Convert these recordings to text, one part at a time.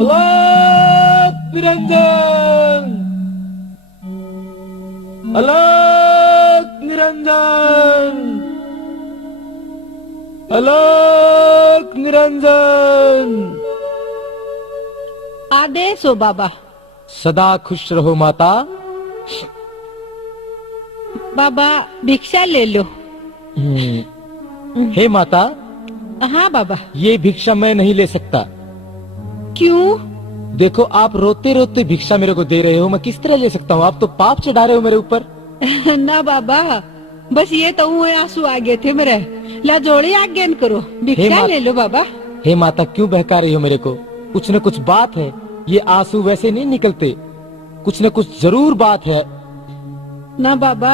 अलग निरंजन, अलग निरंजन, अलग निरंजन। आदेश हो बाबा। सदा खुश रहो माता। बाबा भिक्षा ले लो। हे माता। हाँ बाबा। ये भिक्षा मैं नहीं ले सकता। क्यों? देखो आप रोते रोते भिक्षा मेरे को दे रहे हो, मैं किस तरह ले सकता हूँ? आप तो पाप चढ़ा रहे हो मेरे ऊपर। ना बाबा, बस ये तो हुए आंसू आ गए थे मेरे। ला जोड़ी आज्ञान करो, भिक्षा ले लो बाबा। हे माता क्यों बहका रही हो मेरे को? कुछ न कुछ बात है, ये आंसू वैसे नहीं निकलते, कुछ न कुछ जरूर बात है। ना बाबा,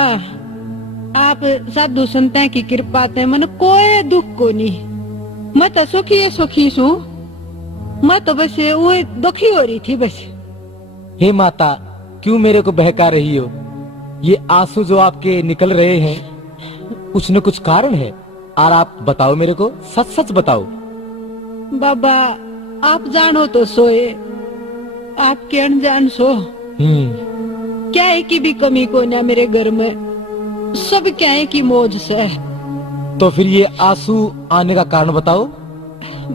आप साधु संतां की कृपा ते मन कोई दुख को नहीं। मैं तो सुखी सू, मैं तो बस वो दुखी हो रही थी बस। हे माता क्यों मेरे को बहका रही हो? ये आंसू जो आपके निकल रहे हैं, कुछ न कुछ कारण है, और आप बताओ मेरे को, सच सच बताओ। बाबा आप जानो तो सोए, आपके अनजान सो। क्या है की भी कमी को ना मेरे घर में, सब क्या है की मौज से। तो फिर ये आंसू आने का कारण बताओ।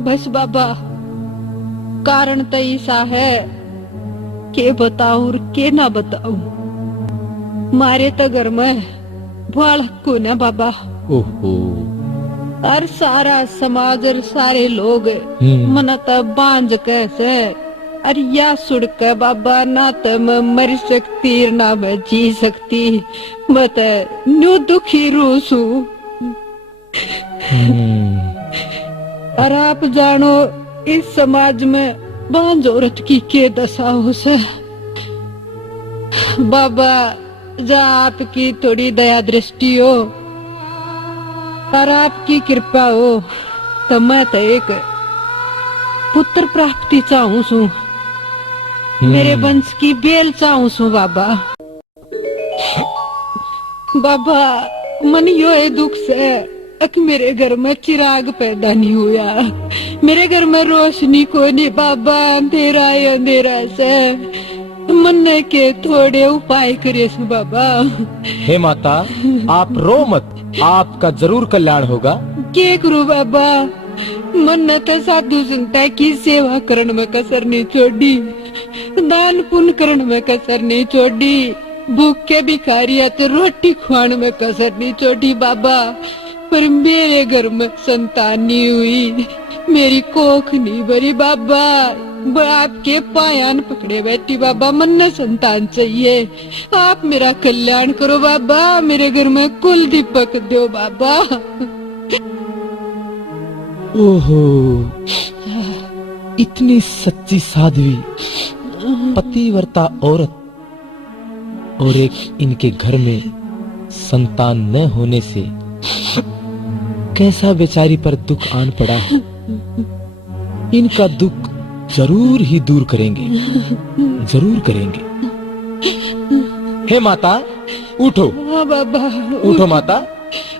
बस बाबा कारण तो ऐसा है के बताऊं और के ना बताऊं। मारे तो घर में बालक को ना बाबा। ओहो। और सारा समाज और सारे लोग मना तो बांझ कैसे, अरे या सुड़ के बाबा ना तो मैं मर सकती ना मैं जी सकती, मैं तो न्यू दुखी रूसू। और आप जानो इस समाज में बांझ औरत की के दशा हो से। बाबा जा आपकी थोड़ी दया दृष्टि हो और आपकी कृपा हो तो मैं तो एक पुत्र प्राप्ति चाहूं सू, मेरे वंश की बेल चाहूं सू बाबा। बाबा मन यो है दुख से अक मेरे घर में चिराग पैदा नहीं हुआ, मेरे घर में रोशनी को नहीं बाबा, अंधेरा है अंधेरा से। मन के थोड़े उपाय करे सु बाबा। हे माता आप रो मत, आपका जरूर कल्याण होगा। के करूं बाबा, मन तो साधु संतां की सेवा करने में कसर नहीं छोड़ी, दान पुण्य करने में कसर नहीं छोड़ी, भूखे भिखारी तो रोटी खुआने में कसर नहीं छोड़ी बाबा। पर मेरे घर में संतान नहीं हुई, मेरी कोख नहीं भरी बाबा। आपके पायान पकड़े बैठी बाबा, मन ने संतान चाहिए, आप मेरा कल्याण करो बाबा, मेरे घर में कुल दीपक दो बाबा। ओहो, इतनी सच्ची साध्वी पतिव्रता औरत और एक इनके घर में संतान न होने से कैसा बेचारी पर दुख आन पड़ा है। इनका दुख जरूर ही दूर करेंगे, जरूर करेंगे। हे माता उठो। हाँ बाबा उठो माता।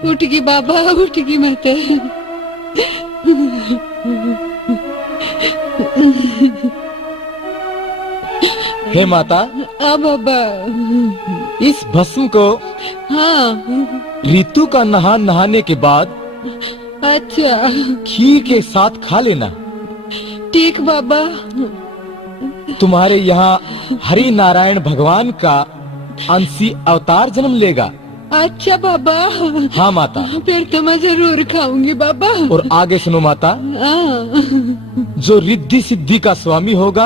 उठ गई बाबा, उठ गई माता। हे माता। हाँ बाबा। इस भस्म को हाँ ऋतु का नहाने के बाद अच्छा खीर के साथ खा लेना। ठीक बाबा। तुम्हारे यहाँ हरि नारायण भगवान का अंशी अवतार जन्म लेगा। अच्छा बाबा। हाँ माता। फिर तो मैं जरूर खाऊंगी बाबा। और आगे सुनो माता। हाँ। जो रिद्धि सिद्धि का स्वामी होगा।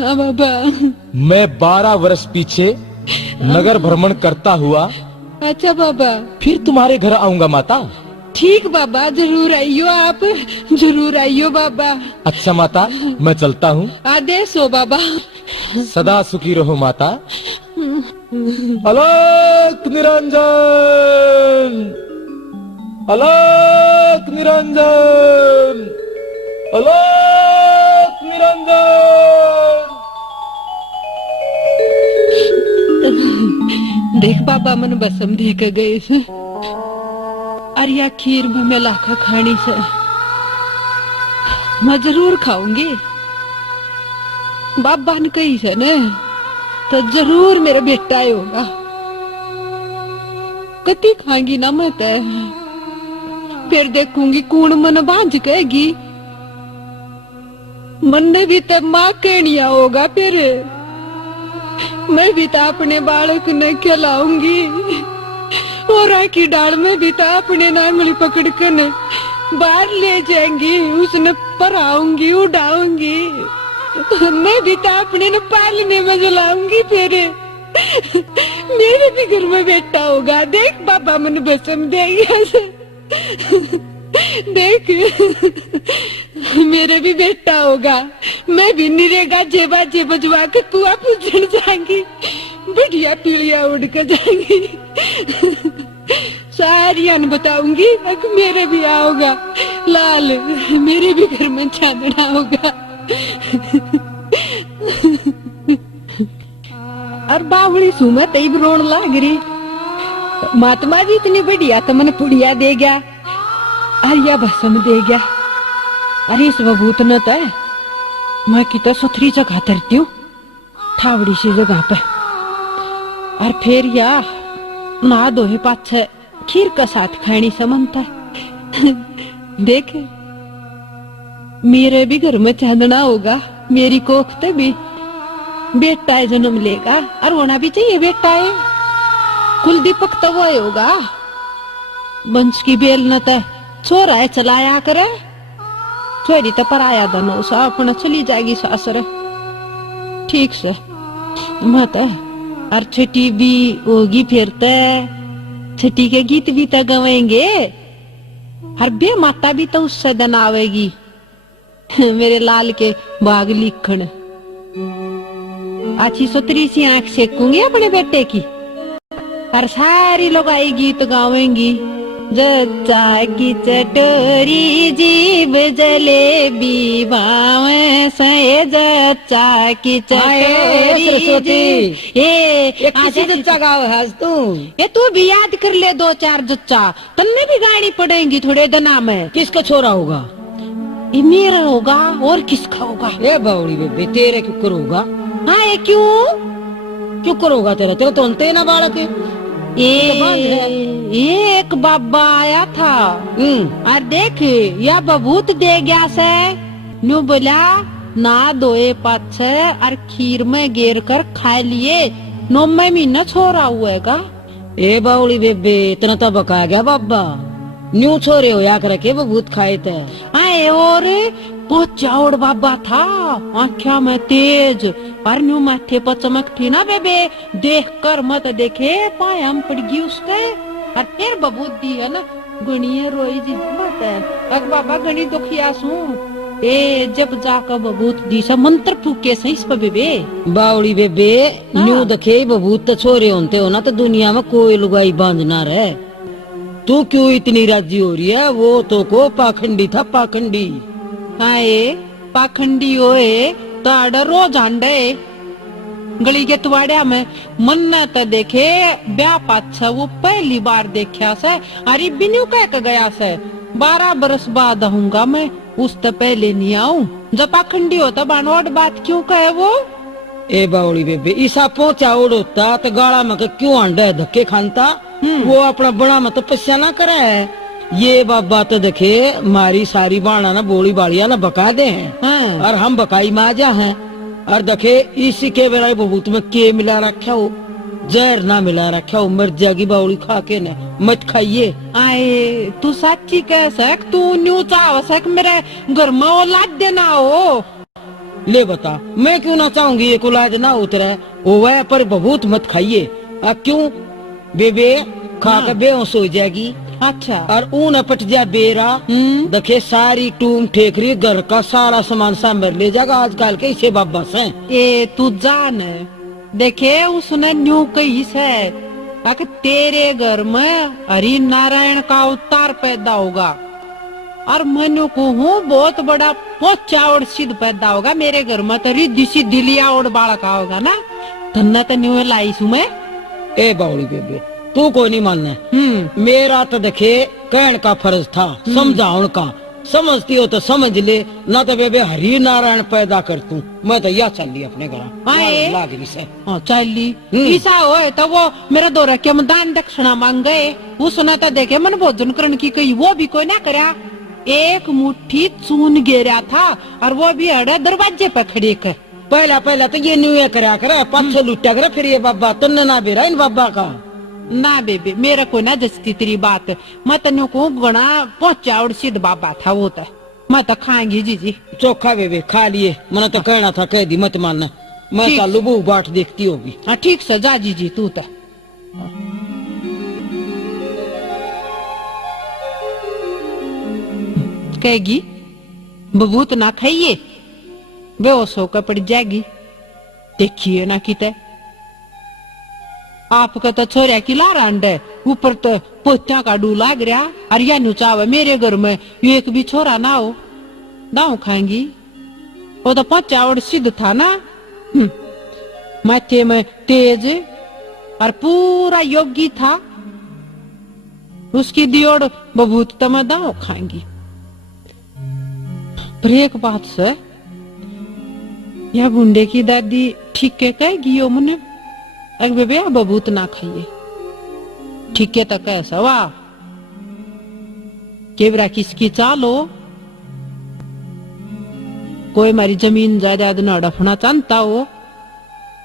हाँ बाबा। मैं 12 वर्ष पीछे नगर भ्रमण करता हुआ अच्छा बाबा फिर तुम्हारे घर आऊंगा माता। ठीक बाबा, जरूर आइयो आप, जरूर आइयो बाबा। अच्छा माता मैं चलता हूँ। आदेश हो बाबा। सदा सुखी रहो माता। अलग निरंजन, अलग निरंजन, अलग निरंजन। देख बाबा मन बसम दे के गए से, अरिया खीर में मैं लाखा खानी से मैं जरूर खाऊंगी। बाबा ने कही से न तो जरूर मेरा बेटा ही होगा। कति खाएंगी ना मैं तय, फिर देखूंगी कौन मन बांझ कहेगी, मन ने भी तब माँ कहनिया होगा। फिर मैं भी तो अपने बालक ने खिलाऊंगी और की डाल में भी तो अपने नांगली पकड़ कर न बाहर ले जाएंगी, उसने पराऊंगी उड़ाऊंगी, मैं भी तो अपने न पालने में जलाऊंगी। फिर मेरे भी घर में बेटा होगा। देख बाबा मन बसम देगा, देख मेरे भी बेटा होगा। मैं भी निरेगा जेबा जे बजवा के कुआ पूछने जाएंगी, बढ़िया पीलिया उड़ कर जाएंगी, सारी अन बताऊंगी। अब मेरे भी आओगा लाल, मेरे भी घर में चांदना होगा। और बावड़ी सुमे तई रोन लाग रही, महात्मा जी इतनी बढ़िया तो मन पुड़िया दे गया, अरिया भसम दे गया। अरे इस बबूत न तो मैं की तो सुथरी जगह तरती हूँ, ठावड़ी सी जगह पे, और फिर या ना दो पाछे खीर का साथ खानी समनता। देख मेरे भी घर में चांदना होगा, मेरी कोख ते भी बेटा है जन्म लेगा, और होना भी चाहिए बेटा है। कुल दीपक तो वो होगा, वंश की बेल न तो छोरा है चलाया करे, छोरी तो पराया दोनों सा अपना चली जाएगी सासरे। ठीक से मत और छठी भी होगी, फिर छठी के गीत भी तो गवाएंगे, हर बे माता भी तो उससे दिन आवेगी। मेरे लाल के बाग लिखण अच्छी सुतरी सी आंख सेकूंगी अपने बेटे की, और सारी लोग आई गीत गावेंगी। जच्चा की चटोरी जीव जलेबी बावे से, जच्चा की चटोरी ये किसी जच्चा गाव है तू, ये तू भी याद कर ले दो चार जच्चा, तन्ने भी गाड़ी पड़ेंगी थोड़े दिना में। किसका छोरा होगा? ये मेरा होगा और किसका होगा? ए बावड़ी बेबे तेरे क्यों करोगा? हाँ ये क्यों करोगा? तेरा तेरा तो अंते ना बालक है। एक बाबा आया था और देख या बबूत दे गया से, न्यू बोला ना दोए पाछे और खीर में गेर कर खा लिए, 9 महीना छोरा हुएगा। ए बावड़ी बेबे इतना तो बका गया बाबा, न्यू छोरे हो या करके बबूत खाए थे। आए और पहुंचाओड़ बाबा था, आँखों में तेज और न्यू माथे पर चमक थी ना बेबे, देख कर मत देखे पायम पड़ गई उसके, और फिर बबूत दी है ना गणिये रोई जी मत है। अग बाबा गणी दुखिया सू ए जब जाकर बबूत दी सा मंत्र फूके सही इस पर बेबे। बावड़ी बेबे न्यू देखे बबूत तो छोरे होते हो ना तो दुनिया में कोई लुगाई बांझ ना रहे। तू क्यों इतनी राजी हो रही है? वो तो को पाखंडी था पाखंडी। हाय पाखंडी होए ताड़ रोज आंडे गली के तुवाड़िया में मन न तो देखे ब्याह पाछा वो पहली बार देखा से, अरे बिन्यू कह गया से 12 बरस बाद आऊंगा मैं, उस तो पहले नहीं आऊं। जब पाखंडी होता बानोट बात क्यों कहे वो? ए बावड़ी बेबे ईसा पहुंचा होता तो गाड़ा में क्यों अंडे धक्के खानता? वो अपना बड़ा मत तपस्या ना करे है। ये बाबा तो देखे मारी सारी बाणा ना बोली बाड़िया ना बका दे हैं, और हम बकाई माजा हैं, और देखे इसी के बेरा बबूत में के मिला रखा हो, जहर ना मिला रखा हो, मर जाएगी बावड़ी खा के ने, मत खाइए। आए तू सच्ची कह सक, तू न्यू चाह सक मेरे घर में औलाद देना हो? ले बता मैं क्यों ना चाहूंगी ये औलाद ना उतरे, वो पर बबूत मत खाइए। क्यों बेबे खा के बेहोश हो जाएगी। अच्छा और ऊन पट जा बेरा, देखे सारी टूम ठेकरी घर का सारा सामान सांभर ले जाएगा आजकल के इसे बाबा से। ए तू जान देखे उसने न्यू कही से कि तेरे घर में हरि नारायण का अवतार पैदा होगा, और मनु को हूँ बहुत बड़ा पोचावड़ सिद्ध पैदा होगा मेरे घर में, तो रिद्धि सिद्धि लिया और बालक होगा ना, धन्ना तो न्यू लाई सु मैं। ए बावड़ी बेबे तू कोई नहीं मानना, मेरा तो देखे कहन का फर्ज था, समझाउन का, समझती हो तो समझ ले, ना तो बेबे हरि नारायण पैदा कर तू। मैं तो यह चल ली अपने घर आए? लागरी से। हाँ चली ईसा होए तो वो मेरा दो रखे दान दक्षिणा मांग गए, वो सुना था देखे मन भोजन करण की कही, वो भी कोई ना करा। एक मुट्ठी चून गिरा था और वो भी अड़े दरवाजे पर खड़ी कर। पहला तो ये न्यू करा करे, पाछो लुटा करे, फिर ये बाबा तुमने ना बेरा इन बाबा का। ना बेबे मेरा कोई ना जसती तेरी बात, मैं तेन को गणा पहुंचा और सिद्ध बाबा था वो तो मैं तो खाएंगी जीजी। चोखा बेबे खा लिए, मैंने तो कहना था कह दी मत मानना, मैं ठीक। तो लुबू बाट देखती होगी। हाँ ठीक से जा जीजी तू तो। कहेगी बबूत ना खाइए, बेहोश होकर पड़ जाएगी, देखिए ना किते आपका तो छोरिया की लारा अंडे ऊपर तो पोत्या का डू लाग रहा, और या नुचावे मेरे घर में एक भी छोरा ना हो, दाऊ खाएंगी। वो तो पच्चा और सिद्ध था ना, माथे में तेज और पूरा योगी था, उसकी दियोड़ बबूत तो मैं दाऊ खाएंगी। पर एक बात से यह बुंडे की दादी ठीक है कहेगी यो मुने, अरे बेबे बबूत ना खाइए, ठीक है तो कैसा वाह केवरा किसकी चालो, कोई मारी जमीन जायदाद न डफना चाहता हो,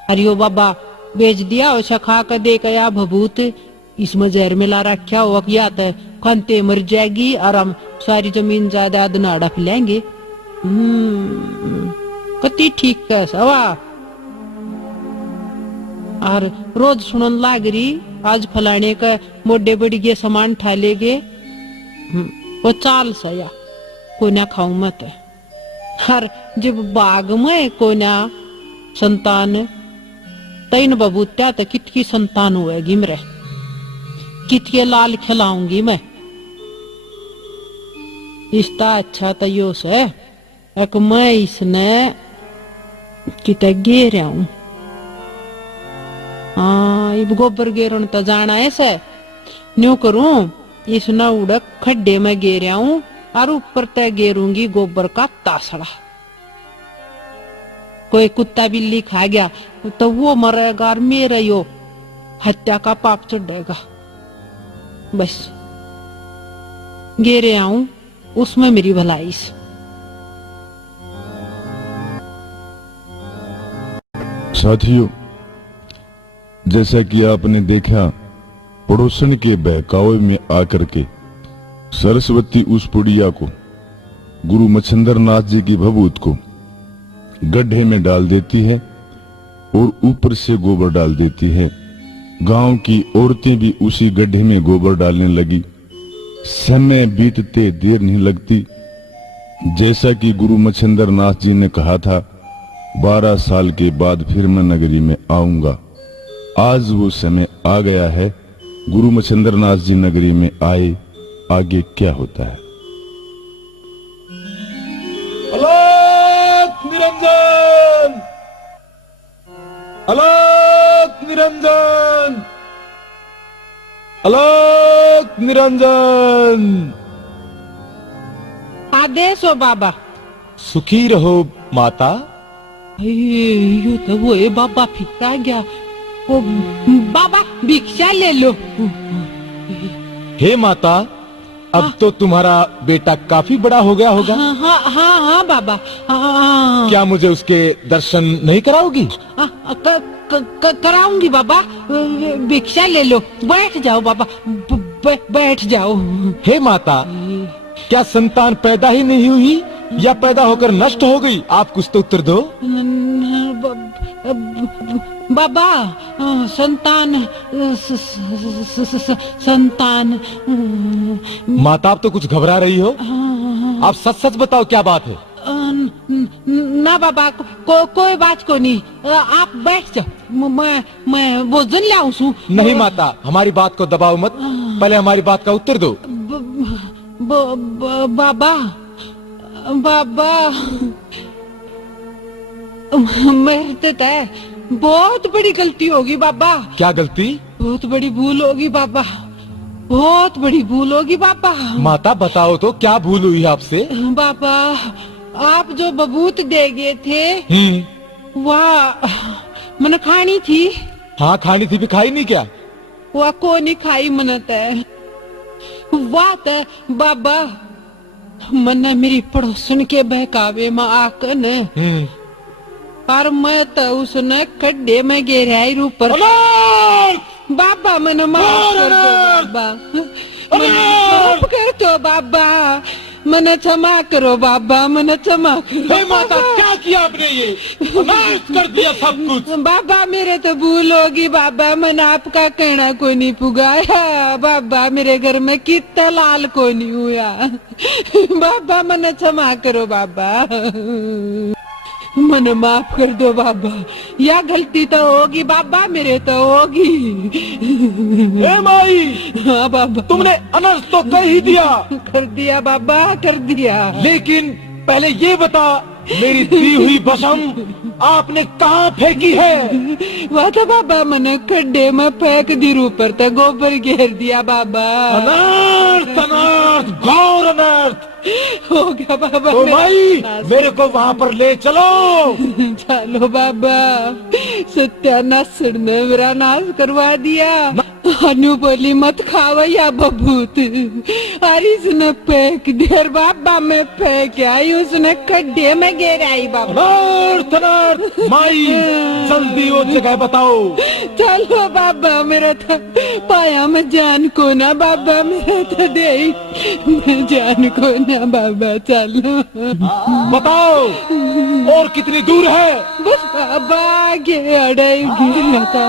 अरे यो बाबा बेच दिया वैसा खा कर दे गया बबूत, इसमें जहर मिला रखा हो या तो खनते मर जाएगी और हम सारी जमीन जायदाद न डफ लेंगे। कति ठीक कैसा वाह। और रोज सुनन लाग रही आज फलाने का मोडे बड़ी के सामान ठा ले गे, वो चाल सया कोई ना खाऊं मत। और जब बाग में कोई ना संतान तैन बबूत्या तो कितकी संतान हुएगी मेरे, कितके लाल खिलाऊंगी मैं। इसका अच्छा तो यो से एक मैं इसने किते गे रहा हूं। हाँ इब गोबर गेरण तो जाना ऐसे न्यू करूं, इस न उड़क खड्डे में गेरा हूं और ऊपर तय गेरूंगी गोबर का तासड़ा। कोई कुत्ता बिल्ली खा गया तो वो मरेगा और मेरा यो हत्या का पाप चढ़ेगा। बस गेरे आऊं उसमें मेरी भलाई से। साथियों, जैसा कि आपने देखा, पड़ोसन के बहकावे में आकर के सरस्वती उस पुड़िया को, गुरु मच्छिंद्र नाथ जी की भभूत को गड्ढे में डाल देती है और ऊपर से गोबर डाल देती है। गांव की औरतें भी उसी गड्ढे में गोबर डालने लगी। समय बीतते देर नहीं लगती। जैसा कि गुरु मच्छिंद्र नाथ जी ने कहा था, 12 साल के बाद फिर मैं नगरी में आऊंगा। आज वो समय आ गया है। गुरु मच्छिंद्र नाथ जी नगरी में आए, आगे क्या होता है? अलग निरंजन, अलग निरंजन, अलग निरंजन। आदेश हो बाबा। सुखी रहो माता। यो तो वो है बाबा फिक्का गया। ओ बाबा भिक्षा ले लो। हे माता, अब तो तुम्हारा बेटा काफी बड़ा हो गया होगा। हाँ हाँ हाँ हाँ बाबा हाँ। क्या मुझे उसके दर्शन नहीं कराओगी? कराऊंगी बाबा, भिक्षा ले लो, बैठ जाओ बाबा, बैठ जाओ। हे माता, क्या संतान पैदा ही नहीं हुई या पैदा होकर नष्ट हो गई? आप कुछ तो उत्तर दो। बाबा संतान संतान। माता, आप तो कुछ घबरा रही हो। आप सच सच बताओ क्या बात है। ना बाबा कोई बात को नहीं, आप बैठ जाओ, मैं भोजन लाऊं। नहीं माता, हमारी बात को दबाओ मत, पहले हमारी बात का उत्तर दो। बाबा बाबा मेरे तो बहुत बड़ी गलती होगी बाबा। क्या गलती? बहुत बड़ी भूल होगी बाबा। बहुत बड़ी भूल होगी बाबा। माता बताओ तो क्या भूल हुई आपसे? बाबा आप जो बबूत दे गए थे वाह मन खानी थी। हाँ खानी थी भी खाई नहीं क्या? वह को नहीं खाई मनत है वाह ते बाबा मन मेरी पड़ोसन के बहकावे में आकर ने और मैं तो उसने खड्डे में गिराई ऊपर। बाबा मन माफ कर दो बाबा, मन माफ कर दो बाबा, मन क्षमा करो बाबा, मन क्षमा करो। हे माता क्या किया आपने? ये अनाथ कर दिया सब कुछ। बाबा मेरे तो भूल होगी बाबा, मन आपका कहना कोई नहीं पुगाया बाबा, मेरे घर में कितना लाल कोई नहीं हुआ बाबा, मन क्षमा करो बाबा, मन माफ कर दो बाबा, या गलती तो होगी बाबा मेरे तो होगी। ए माई, हाँ बाबा तुमने अनर्थ तो कर ही दिया। कर दिया बाबा कर दिया, लेकिन पहले ये बता मेरी दी हुई भस्म आपने कहाँ फेंकी है? वह तो बाबा मैंने खड्डे में फेंक दी, ऊपर तो गोबर घेर दिया बाबा। अनर्थ अनर्थ घोर अनर्थ हो गया बाबा। तो भाई मेरे को वहाँ पर ले चलो। चलो बाबा, सत्यानाश ने मेरा नाश करवा दिया। अनु बोली मत खावा या बबूत, अरे उसने फेंक दिया बाबा, मैं फेंक आई उसने खड्डे में गिराई बाबा। अनर्थ अनर्थ माई जल्दी वो जगह बताओ। चलो बाबा मेरा था पाया में जान को ना बाबा, मेरा था दे जान को ना बाबा, चलो बताओ और कितनी दूर है? बस बाबा आगे अड़े गिरा था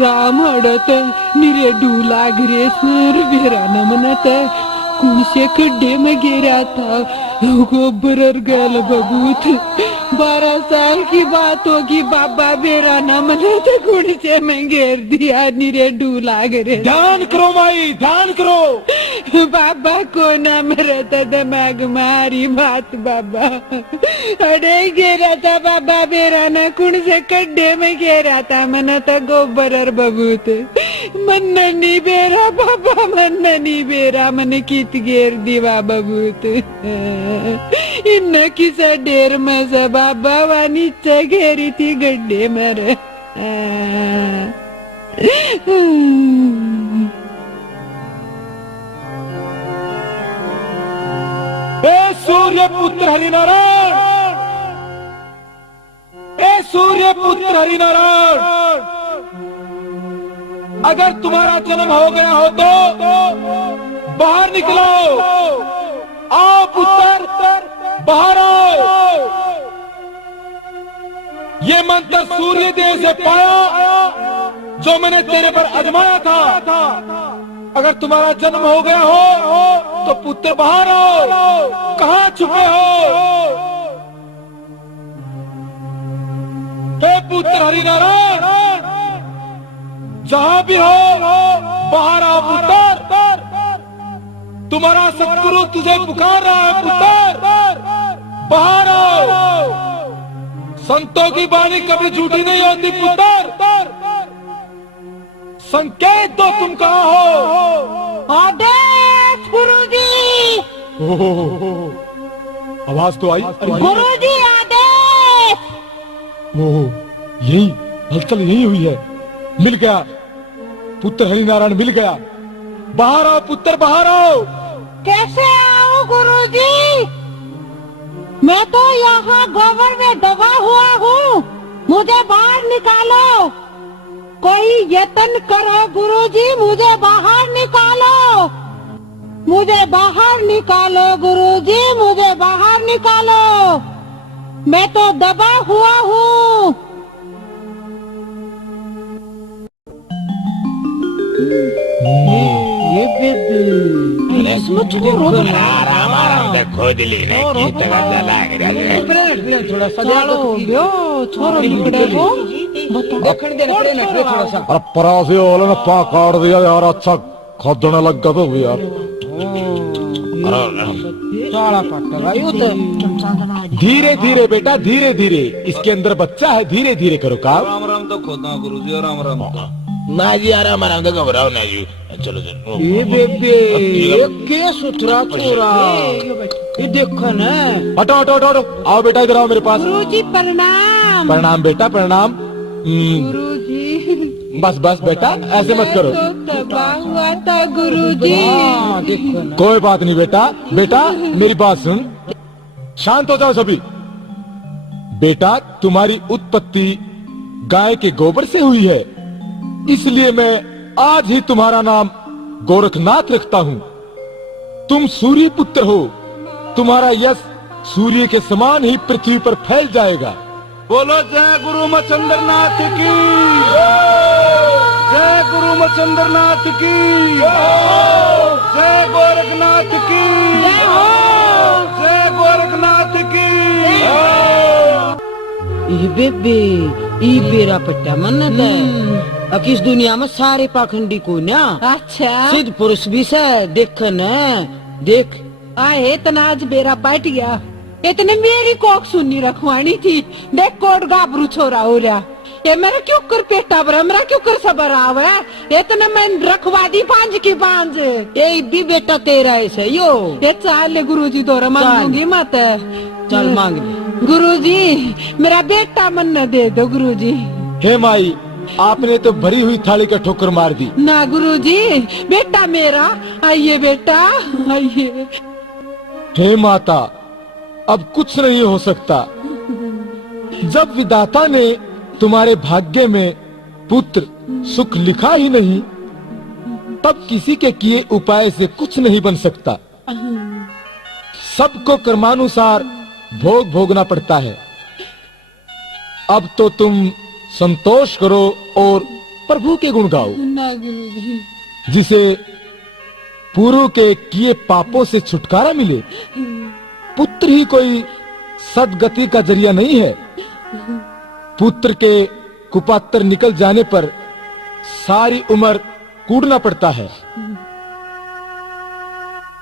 राम अड़त निरे डूला गिरे सुर गिरा न मनता कौन से खड्डे में गिरा था गोबर गल बबूत। 12 साल की बात होगी बाबा, मेरा न मना था कौन से मैं घेर दिया निरे डूला गिरे। ध्यान करो माई ध्यान करो। बाबा को ना मेरा था दिमाग मारी बात बाबा, अरे घेरा था बाबा मेरा ना कौन से खड्डे में घेरा था, मना था गोबर और बबूत। मन नहीं बेरा बाबा, मन नहीं बेरा, मन कित घेर दीवा बबूत। इन किसा ढेर में से बाबा वा नीचे घेरी थी गड्ढे मेरे। ए सूर्य पुत्र हरिनारायण, ए सूर्य पुत्र हरिनारायण, अगर तुम्हारा जन्म हो गया हो तो बाहर निकलो। आओ पुत्र बाहर आओ। ये मंत्र सूर्य देव से पाया जो मैंने तेरे पर आजमाया था। अगर तुम्हारा जन्म हो गया हो तो पुत्र बाहर आओ। कहाँ छुपे हो? हे पुत्र हरिनारायण, जहां भी हो बाहर आओ पुत्र। तुम्हारा सतगुरु तुझे पुकार रहा है पुत्र, बाहर आओ। संतों की वाणी कभी झूठी नहीं होती पुत्र, संकेत दो तुम कहाँ हो। आदेश गुरुजी। आवाज तो आई। गुरुजी आदेश। यही हलचल यही हुई है। मिल गया पुत्र हरिनारायण, मिल गया। बाहर आओ पुत्र बाहर आओ। कैसे आओ गुरुजी? मैं तो यहाँ गोबर में दबा हुआ हूँ, मुझे बाहर निकालो। कोई यत्न करो गुरुजी, मुझे बाहर निकालो, मुझे बाहर निकालो गुरुजी, मुझे बाहर निकालो, मैं तो दबा हुआ हूँ। थोड़ा सा छोरो निकले वो थोड़ा सा। अरे परासी वाले ने पा काट दिया यार, अच्छा खोदने लग गया तो यार। साला पक्का यू तो धीरे धीरे बेटा धीरे धीरे, इसके अंदर बच्चा है, धीरे धीरे करो काम। राम राम तो खोदा गुरुजी, राम राम तो ना जी आराम आराम तो घबराओ ना जी, चलो चलो ये बेबे ये के सुथरा छोरा ये देखो ना। हटो हटो हटो हटो, आओ बेटा इधर आओ मेरे पास। गुरुजी प्रणाम। प्रणाम बेटा प्रणाम। गुरुजी बस बस बेटा ऐसे मत करो। तो तबाह हुआ था गुरुजी। हाँ देखो ना। कोई बात नहीं बेटा, बेटा मेरी बात सुन, शांत हो जाओ सभी। बेटा तुम्हारी उत्पत्ति गाय के गोबर से हुई है, इसलिए मैं आज ही तुम्हारा नाम गोरखनाथ रखता हूँ। तुम सूर्य पुत्र हो, तुम्हारा यश सूर्य के समान ही पृथ्वी पर फैल जाएगा। बोलो जय गुरु मचंद्रनाथ की, जय गुरु मचंद्रनाथ की, जय गोरखनाथ की, जय गोरखनाथ की। ये बेबे ये बेरा पट्टा मन्नत है। अब इस दुनिया में सारे पाखंडी को ना अच्छा सिद्ध पुरुष भी से देख न देख। आए इतना आज बेरा पट गया, इतने मेरी कोक सुननी रखवानी थी। देख कोट गाबरू छोरा हो रहा, ये मेरा क्यों कर पेटा भरा, मेरा क्यों कर सबर आवे, इतना मैं रखवा दी पांच की पांच। ये भी बेटा तेरा ऐसे यो। ये चाल गुरुजी दौरा मांगूंगी मत। चल मांग ले। गुरुजी मेरा बेटा मन्ना दे दो गुरुजी। हे माई, आपने तो भरी हुई थाली का ठोकर मार दी। ना गुरुजी बेटा मेरा, आइए बेटा आइए। हे माता, अब कुछ नहीं हो सकता। जब विधाता ने तुम्हारे भाग्य में पुत्र सुख लिखा ही नहीं, तब किसी के किए उपाय से कुछ नहीं बन सकता। सबको कर्मानुसार भोग भोगना पड़ता है। अब तो तुम संतोष करो और प्रभु के गुण गाओ, ना गुरुजी। जिसे पूर्व के किए पापों से छुटकारा मिले। पुत्र ही कोई सदगति का जरिया नहीं है। पुत्र के कुपात्र निकल जाने पर सारी उम्र कूदना पड़ता है।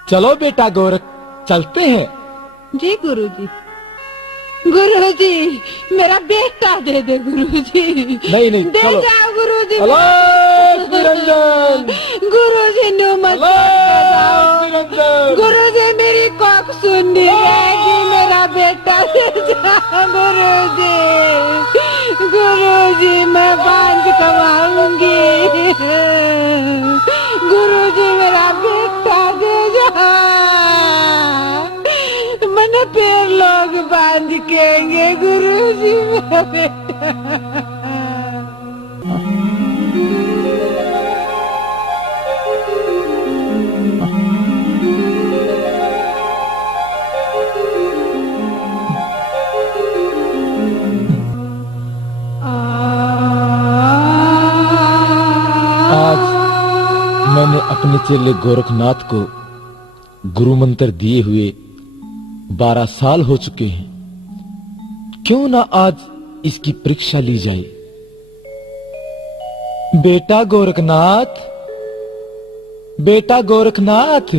चलो बेटा गोरख, चलते हैं। जी गुरुजी। गुरुजी मेरा बेटा दे दे गुरुजी। नहीं नहीं दे चलो। जाओ गुरुजी। अलग निरंजन, गुरुजी नो मत अलग निरंजन। गुरुजी मेरी कोक सुननी रहेगी, मेरा बेटा दे जाओ गुरुजी। गुरुजी मैं बांध कमाऊंगी। गुरुजी मेरा बेटा दे जाओ, मैंने पैर लोग बांध केंगे गुरुजी मेरा बेटा। आज मैंने अपने चेले गोरखनाथ को गुरु मंत्र दिए हुए 12 साल हो चुके हैं। क्यों ना आज इसकी परीक्षा ली जाए। बेटा गोरखनाथ, बेटा गोरखनाथ,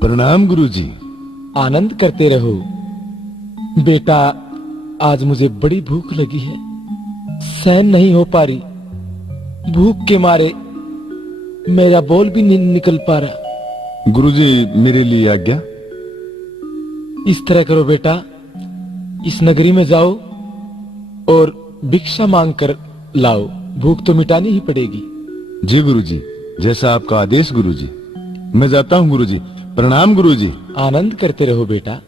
प्रणाम गुरुजी। आनंद करते रहो। बेटा आज मुझे बड़ी भूख लगी है, सहन नहीं हो पा रही। भूख के मारे मेरा बोल भी नहीं निकल पा रहा। गुरुजी मेरे लिए आज्ञा। इस तरह करो बेटा, इस नगरी में जाओ और भिक्षा मांग कर लाओ। भूख तो मिटानी ही पड़ेगी। जी गुरुजी, जैसा आपका आदेश गुरुजी। मैं जाता हूँ गुरुजी। प्रणाम गुरुजी। आनंद करते रहो बेटा।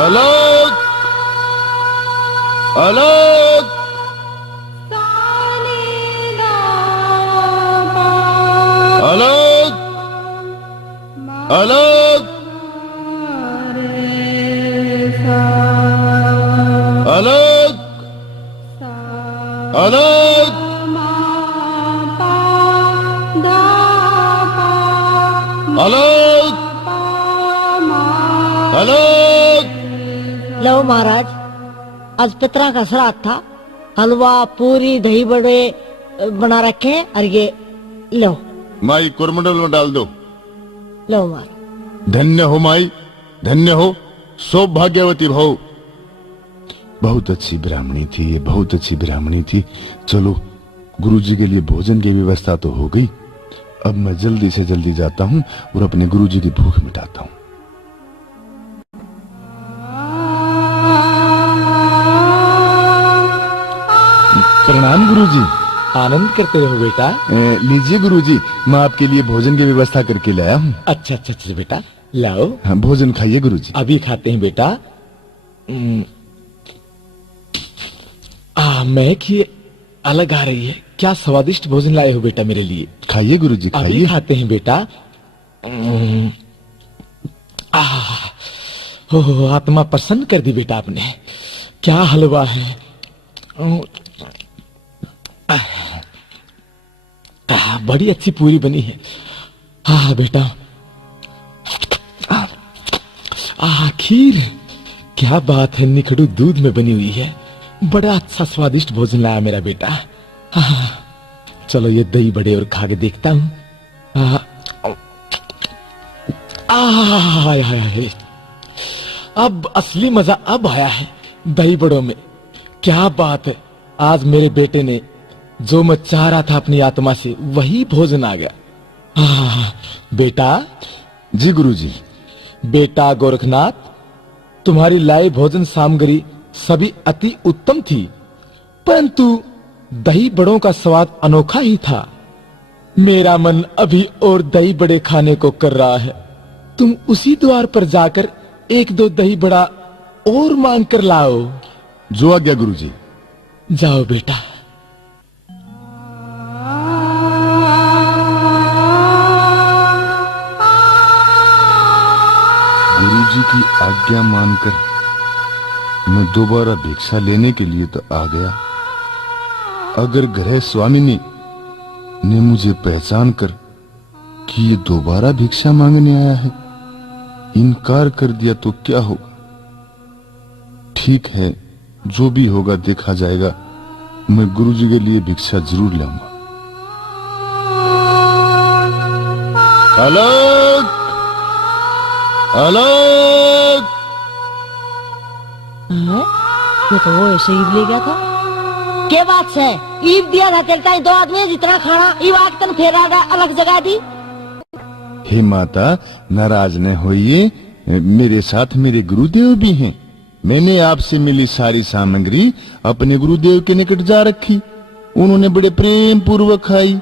अलग अलग अलग अलग अलग अलग अलग अलग। लो महाराज, आज पितरा का श्राद्ध था। हलवा पूरी दही बड़े बना रखे और ये लो। माई कोरमंडल में डाल दो। लो महाराज। धन्य हो माई, धन्य हो, सौभाग्यवती भव। बहुत अच्छी ब्राह्मणी थी, बहुत अच्छी ब्राह्मणी थी। चलो, गुरुजी के लिए भोजन की व्यवस्था तो हो गई। अब मैं जल्दी से जल्दी जाता हूँ और अपने गुरुजी की भूख मिटाता हूँ। प्रणाम गुरुजी। आनंद करते रहो बेटा। लीजिए गुरुजी, मैं आपके लिए भोजन की व्यवस्था करके लाया हूँ। अच्छा अच्छा अच्छा बेटा, लाओ। हाँ, भोजन खाइए गुरुजी। अभी खाते हैं बेटा। महक ये अलग आ रही है। क्या स्वादिष्ट भोजन लाए हो बेटा मेरे लिए। खाइए गुरुजी, अभी खाइए। खाते हैं बेटा। हो आत्मा प्रसन्न कर दी बेटा आपने। क्या हलवा है। बड़ी अच्छी पूरी बनी है। हाँ बेटा। खीर, क्या बात है, निखड़ू दूध में बनी हुई है। बड़ा अच्छा स्वादिष्ट भोजन लाया मेरा बेटा। चलो ये दही बड़े और खा के देखता हूँ। अब असली मजा अब आया है दही बड़ों में। क्या बात है, आज मेरे बेटे ने जो मैं चाह रहा था अपनी आत्मा से, वही भोजन आ गया। बेटा। जी गुरुजी। बेटा गोरखनाथ, तुम्हारी लाई भोजन सामग्री सभी अति उत्तम थी, परंतु दही बड़ों का स्वाद अनोखा ही था। मेरा मन अभी और दही बड़े खाने को कर रहा है। तुम उसी द्वार पर जाकर एक दो दही बड़ा और मांग कर लाओ। जो आज्ञा गुरुजी। जाओ बेटा। गुरुजी की आज्ञा मानकर मैं दोबारा भिक्षा लेने के लिए तो आ गया। अगर गृह स्वामिनी ने मुझे पहचान कर कि ये दोबारा भिक्षा मांगने आया है, इनकार कर दिया तो क्या होगा। ठीक है, जो भी होगा देखा जाएगा। मैं गुरुजी के लिए भिक्षा जरूर लाऊंगा। अलग अलग। ये तो वो ऐसे ईद ले गया था। के बात से ईद दिया था तेरे दो आदमी जितना खाना ई वाक्तन फेरा गया अलग जगह दी। हे माता, नाराज न होइए। मेरे साथ मेरे गुरुदेव भी हैं। मैंने आपसे मिली सारी सामग्री अपने गुरुदेव के निकट जा रखी। उन्होंने बड़े प्रेम पूर्वक खाई।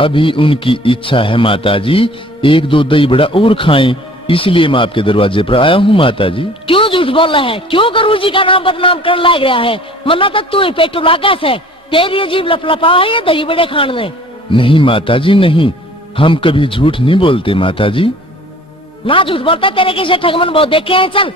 अभी उनकी इच्छा है माता जी, एक दो दही बड़ा और खाएं, इसलिए मैं आपके दरवाजे पर आया हूँ माता जी। क्यों झूठ बोल रहा है? क्यों गुरुजी का नाम बदनाम करने लग गया है? मना तो तू ही पेटू लागा से तेरी अजीब लपलपा है ये दही बड़े खाने। नहीं माता जी, नहीं, हम कभी झूठ नहीं बोलते माता जी। ना झूठ बोलता, तेरे कैसे ठगमन बहुत देखे हैं। चल।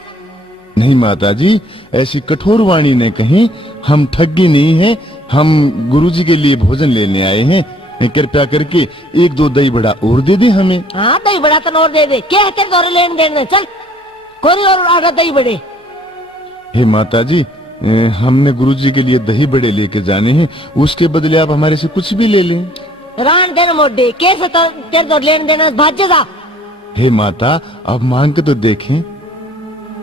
नहीं माता जी, ऐसी कठोर वाणी ने कही। हम ठगी नहीं है, हम गुरुजी के लिए भोजन लेने आए हैं। कृपया करके एक दो दही बड़ा और दे दे हमें। हाँ, दही बड़ा तो और दे दे। क्या है तेरे दौरे लेने देने। चल कोई और आधा दही बड़े। हे माता जी, हमने गुरुजी के लिए दही बड़े लेके जाने हैं, उसके बदले आप हमारे से कुछ भी ले लें। रान देना मोटे कैसे तेरे दौरे लेने देना भाज जा। हे माता, अब मांग के तो देखें।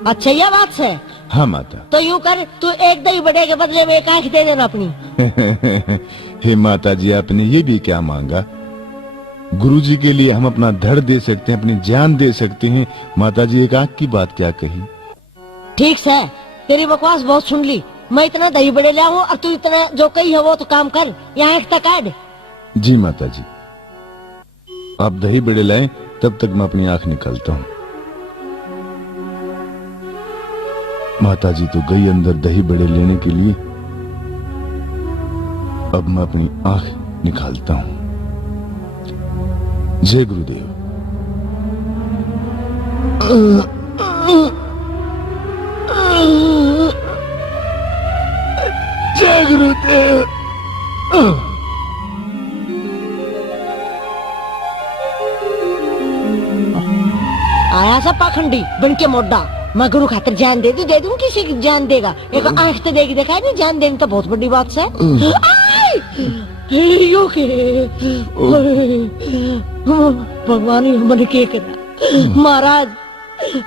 अच्छा, यह बात है। हाँ माता। तो यूँ कर, तू एक दही बड़े के बदले में एक आंख दे देना अपनी। हे माता जी, आपने ये भी क्या मांगा। गुरुजी के लिए हम अपना धड़ दे सकते हैं, अपनी जान दे सकते हैं। माता जी, एक आंख की बात क्या कही। ठीक है, तेरी बकवास बहुत सुन ली। मैं इतना दही बड़े लाऊं और तू इतना जो कही है वो तो काम कर। यहाँ आंख तक काट। जी माता जी, आप दही बड़े लाएं, तब तक मैं अपनी आंख निकालता हूँ। माता जी तो गई अंदर दही बड़े लेने के लिए। अब मैं अपनी आंख निकालता हूँ। जय गुरुदेव। जय गुरुदेव। आया सा पाखंडी बन के मोटा। मैं गुरु खातिर जान दे दूं किसी की जान देगा। एक आंख तो देगी, देखा नहीं, जान देनी तो बहुत बड़ी बात है। भगवान ही मन के करा। महाराज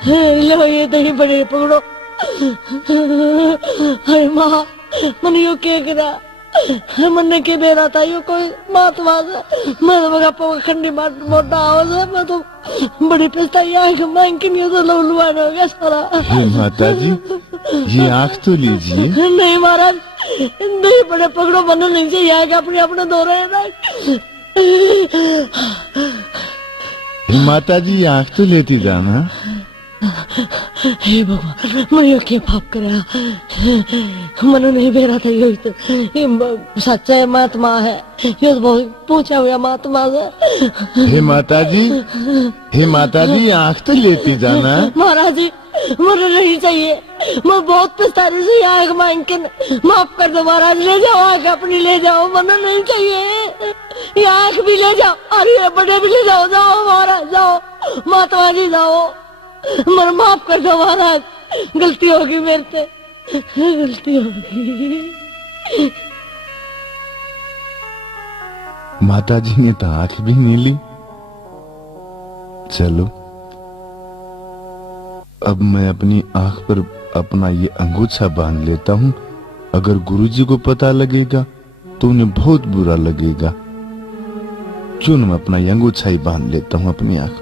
लो ये दही बड़े पकड़ो। अरे माँ मन यो के करा मन के दे रहा था यो कोई बात मैं तो मगा खंडी बात मोटा आवाज मैं तो बड़ी पछताई आंख मांग के नहीं तो लवलुआन हो गया सारा। हे माता जी ये आंख तो लीजिए। नहीं महाराज नहीं बड़े पकड़ो बनने नहीं चाहिए आंख अपने अपने धो रहे हैं। हे माता जी ये आंख तो लेती जाना। हे भगवान मैं यो क्या पाप करा मनो नहीं बेरा था यो तो ये सच्चा है महात्मा है ये तो बहुत पूछा हुआ महात्मा से। हे माता जी आंख तो लेती जाना। महाराज जी मुझे नहीं चाहिए मैं बहुत पछताने से आंख मांग के माफ कर दो महाराज ले जाओ आंख अपनी ले जाओ मनो नहीं चाहिए ये आंख भी ले जाओ अरे ये बड़े भी ले जाओ जाओ महाराज जाओ महात्मा जी जाओ मन माफ कर दो महाराज गलती होगी मेरे से गलती होगी। माता जी ने तो आंख भी नहीं ली। चलो अब मैं अपनी आंख पर अपना ये अंगूछा बांध लेता हूँ। अगर गुरुजी को पता लगेगा तो उन्हें बहुत बुरा लगेगा। क्यों ना मैं अपना ये अंगूछा ही बांध लेता हूँ अपनी आंख।